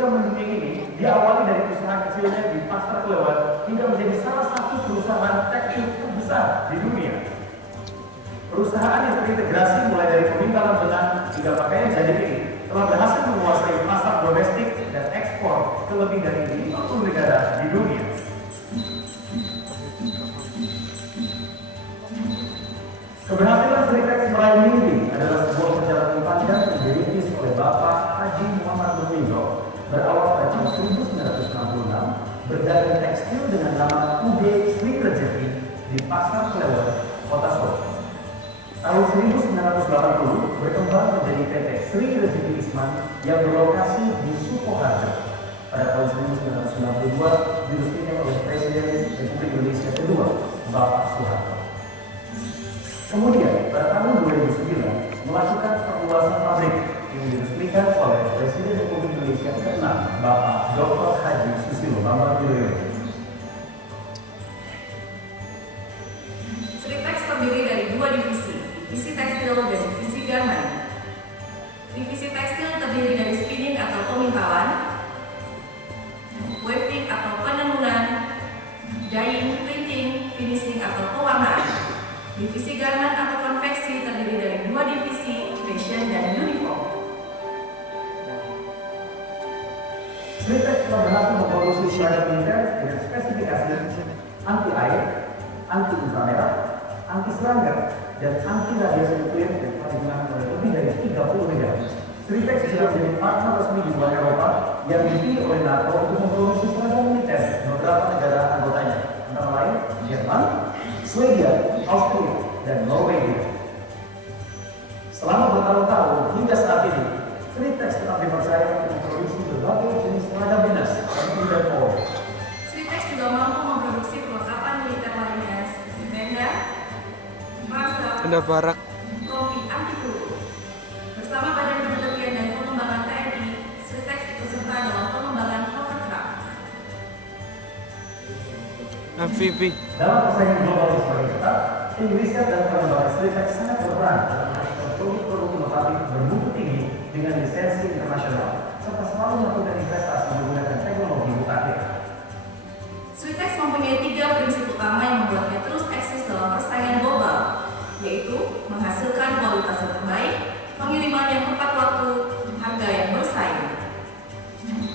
sudah mendunia ini diawali dari usaha kecilnya di pasar kelewat hingga menjadi salah satu perusahaan tekstil terbesar di dunia. Perusahaan yang terintegrasi mulai dari pemintalan benang hingga pakaian jadi ini telah berhasil menguasai pasar domestik dan ekspor ke lebih dari 50 negara di dunia. Keberhasilan Sritex meraih mimpi adalah sebuah perjalanan panjang yang dirintis oleh Bapak Haji Muhammad Domingo berawal pada tahun 1966 berdagang tekstil dengan nama UB Sri Rejeki di Pasar Kelewat, Kota Solo. Tahun 1980 berkembang menjadi PT Sri Rejeki Isman yang berlokasi di Sukoharjo. Pada tahun 1992 diresmikan oleh Presiden Republik Indonesia kedua, Bapak Soeharto. Kemudian pada tahun 2009 melakukan perluasan pabrik yang diresmikan oleh Presiden Republik Indonesia ke-6, Bapak Dr. Haji Susilo Bambang Yudhoyono. Sritex terdiri dari dua divisi, divisi tekstil dan divisi garmen. Divisi tekstil terdiri dari spinning atau pemintalan, weaving atau penenunan, dyeing, printing, finishing atau pewarnaan. Divisi garmen atau konveksi terdiri dari dua divisi, fashion dan uniform. Sritex telah berhasil memproduksi seragam militer dengan spesifikasi anti air, anti ultraviolet, anti serangga, dan anti radiasi nuklir yang telah digunakan oleh lebih dari 30 negara. Sritex juga menjadi partner resmi di Uni Eropa yang dipilih oleh NATO untuk memproduksi seragam militer di beberapa negara anggotanya, antara lain Jerman, Swedia, Austria, dan Norwegia. Selama bertahun-tahun hingga saat ini, Sritex tetap dipercaya untuk memproduksi berbagai jenis seragam dinas dan Polri. Sritex juga mampu memproduksi perlengkapan militer lainnya seperti tenda, barak, rompi anti peluru. Bersama Badan Penelitian dan Pengembangan TNI, Sritex ikut serta dalam pengembangan hovercraft. amfibi. Dalam persaingan global yang semakin ketat, tim riset dan pengembangan Sritex sangat berperan dalam menghasilkan produk-produk inovatif bermutu tinggi dengan lisensi internasional, serta selalu melakukan investasi menggunakan teknologi mutakhir. Sritex mempunyai 3 prinsip utama yang membuatnya terus eksis dalam persaingan global, yaitu menghasilkan kualitas yang terbaik, pengiriman yang tepat waktu, harga yang bersaing.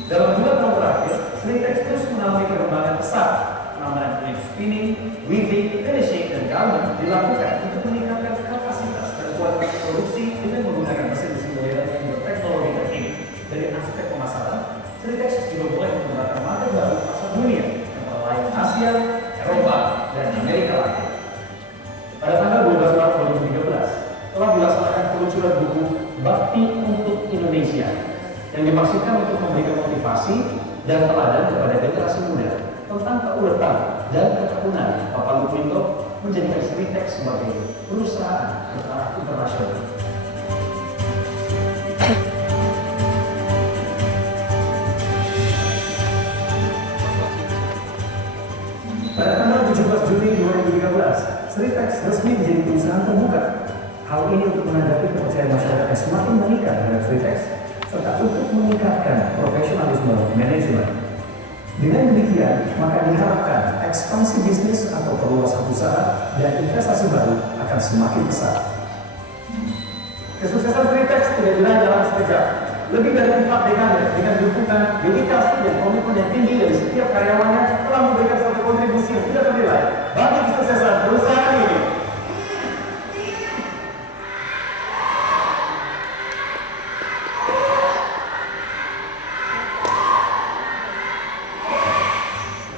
Dalam 2 tahun terakhir, Sritex terus mengalami perkembangan pesat. Penambahan unit spinning, weaving, finishing, dan garment dilakukan untuk meningkatkan kapasitas dan kualitas produksi dengan menggunakan mesin-mesin modern yang berteknologi terkini. Dari aspek pemasaran, Sritex juga mulai menggunakan market baru pasar dunia, antara lain Asia, Eropa, dan Amerika Latin. Pada tanggal 12 Maret 2013, telah dilaksanakan peluncuran buku Bakti untuk Indonesia yang dimaksudkan untuk memberikan motivasi dan teladan kepada generasi muda tentang keuletan dan ketekunan Bapak Luminto menjadikan Sritex sebagai perusahaan bertaraf internasional. Pada tanggal 17 Juni 2013, Sritex resmi menjadi perusahaan terbuka. Hal ini untuk menanggapi kepercayaan masyarakat yang semakin meningkat terhadap Sritex, serta untuk meningkatkan profesionalisme manajemen. Dengan demikian, maka diharapkan ekspansi bisnis atau perluasan usaha dan investasi baru akan semakin besar. Kesuksesan Sritex tidak diraih dalam sekejap. Lebih dari 4 dekade dengan dukungan, dedikasi, dan komitmen yang tinggi dari setiap karyawannya telah memberikan suatu kontribusi yang tidak ternilai bagi kesuksesan perusahaan ini.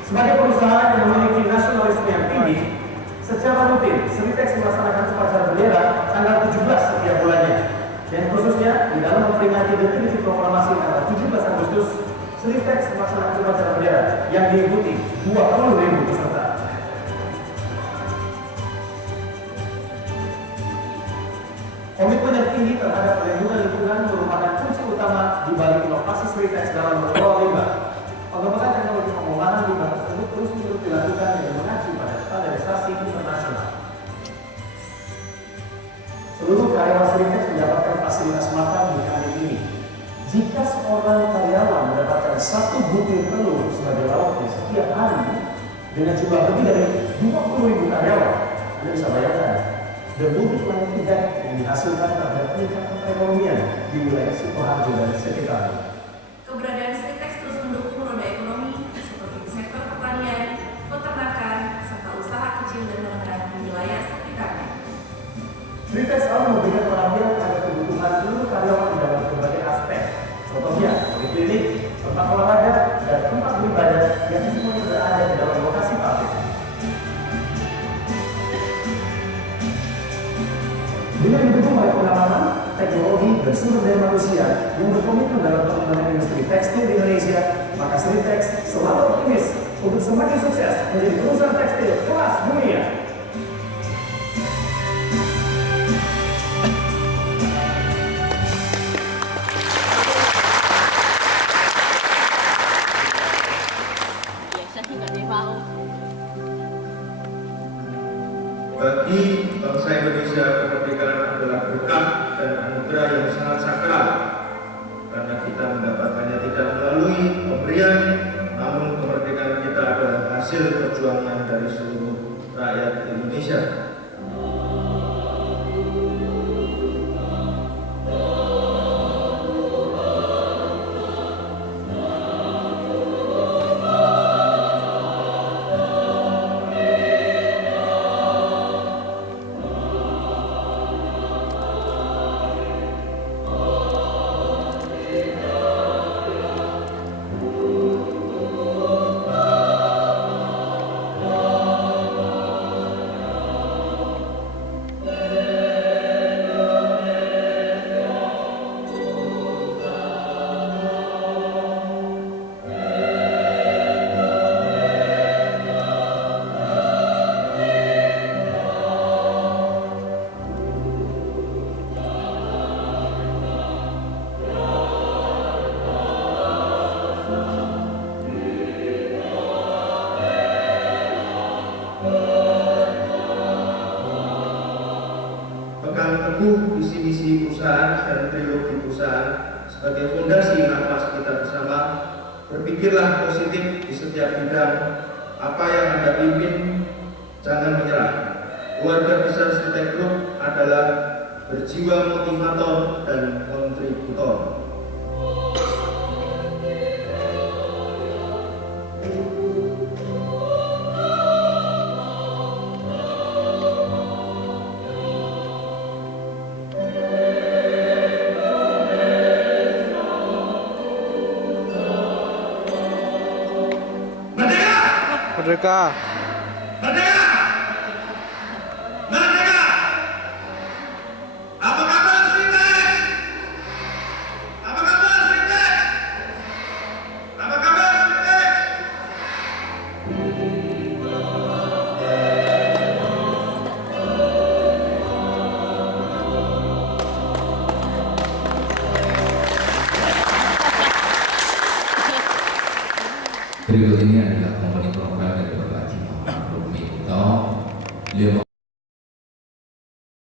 Sebagai perusahaan yang memiliki nasionalisme yang tinggi, secara rutin Sritex melaksanakan upacara bendera tanggal 17 setiap bulannya. Dan khususnya di dalam memperingati definisi proklamasi tanggal 17 Agustus, Sritex melaksanakan upacara bendera yang diikuti 20.000 peserta. Komitmen yang tinggi terhadap perlindungan lingkungan merupakan kunci utama di balik inovasi Sritex dalam mengelola limbah. Pengembangan teknologi pengolahan limbah tersebut terus-menerus dilakukan dengan mengacu pada standarisasi internasional. Seluruh karyawan Sritex mendapatkan fasilitas makan di kantin ini. Jika seorang karyawan mendapatkan 1 butir telur sebagai lauknya setiap hari dengan jumlah lebih dari 20.000 karyawan, Anda bisa bayangkan the multiplying effect yang dihasilkan terhadap peningkatan perekonomian di wilayah Sukoharjo dan sekitarnya. Keberadaan Sritex terus mendukung roda ekonomi seperti di sektor pertanian, peternakan, serta usaha kecil dan menengah di wilayah sekitarnya. Sritex selalu memberikan perhatian terhadap kebutuhan seluruh karyawan di dalam berbagai aspek. Contohnya, seperti klinik, tempat olahraga, dan tempat beribadah yang semuanya berada di dalam lokasi pabrik. Dengan didukung oleh pengalaman, teknologi, dan sumber daya manusia yang berkomitmen dalam pengembangan industri tekstil di Indonesia, maka Sritex selalu optimis untuk semakin sukses menjadi perusahaan tekstil kelas dunia. Bagi bangsa Indonesia, kemerdekaan adalah berkah dan anugerah yang sangat sakral karena kita mendapatkannya tidak melalui pemberian, namun kemerdekaan kita adalah hasil perjuangan dari seluruh rakyat Indonesia. Pegang teguh visi-misi perusahaan dan trilogi perusahaan sebagai fondasi nafas kita bersama. Berpikirlah positif di setiap bidang. Apa yang Anda pimpin, jangan menyerah. Keluarga besar Sritex Group adalah berjiwa motivator dan kontributor. Merdeka! Merdeka! Merdeka! Apa kabar Sritex? Apa kabar Sritex? Apa kabar Sritex? Berikut ini adalah komponen program dari Bapak Haji Muhammad Rukmi Kuto. Beliau